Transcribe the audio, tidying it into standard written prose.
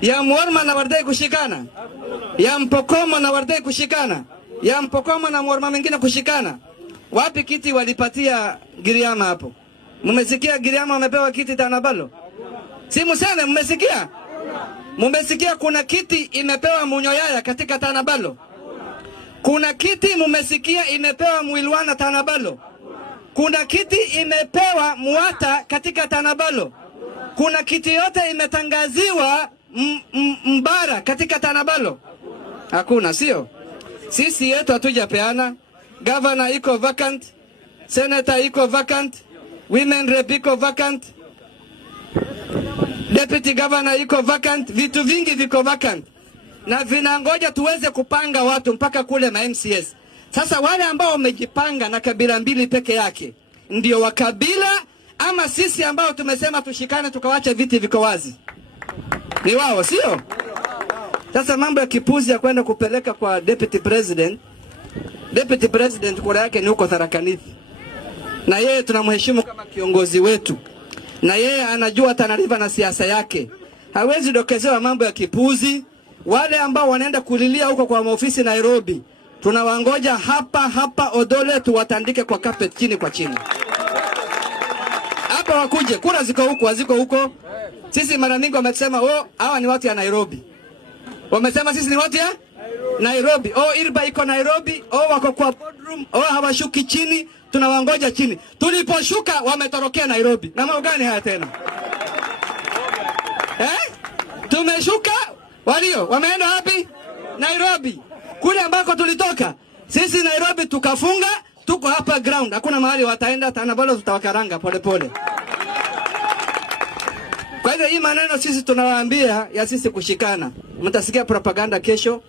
Ya Mworma na Wardei kushikana, ya Mpokoma na Wardei kushikana, ya Mpokoma na Mworma mengine kushikana. Wapi kiti walipatia Giriama hapo? Mmesikia Giriama amepewa kiti Tanabalo? Si musene mmesikia? Mmesikia kuna kiti imepewa Munyoyaya katika Tanabalo? Kuna kiti mmesikia imepewa Mwilwana Tanabalo? Kuna kiti imepewa Muata katika Tanabalo? Kuna kiti yote imetangaziwa Mbara katika Tanabalo? Hakuna, sio? Sisi yetu hatujapeana. Governor iko vacant, senator iko vacant, women rep iko vacant, deputy governor iko vacant, vitu vingi viko vacant. Na vinangoja tuweze kupanga watu mpaka kule ma MCS. Sasa wale ambao wamejipanga na kabila mbili peke yake ndio wa kabila, ama sisi ambao tumesema tushikane tukawacha viti viko wazi? Ni wao, sio? Sasa mambo ya kipuzi ya kwenda kupeleka kwa deputy president. Deputy president kura yake ni huko Tharaka Nithi. Na yeye tunamheshimu kama kiongozi wetu. Na yeye anajua Tana River na siasa yake. Hawezi dokezewa mambo ya kipuzi. Wale ambao wanaenda kulilia huko kwa maofisi Nairobi, tunawangoja hapa Odole tuwatandike kwa carpet chini kwa chini. Hapa wakuje, kura ziko huko, haziko huko. Sisi mara mingi wamesema hawa ni watu ya Nairobi. Wamesema sisi ni watu ya Nairobi. Irba iko Nairobi, wako kwa boardroom, hawashuki chini, tunawangoja chini. Tuliposhuka wametorokea Nairobi. Na mambo gani haya tena? Tumeshuka, walio wameenda wapi? Nairobi. Kule ambako tulitoka. Sisi Nairobi tukafunga, tuko hapa ground. Hakuna mahali wataenda, Tanabalo tutawakaranga pole pole. Kwa hivyo hii maneno sisi tunawaambia ya sisi kushikana. Mtasikia propaganda kesho.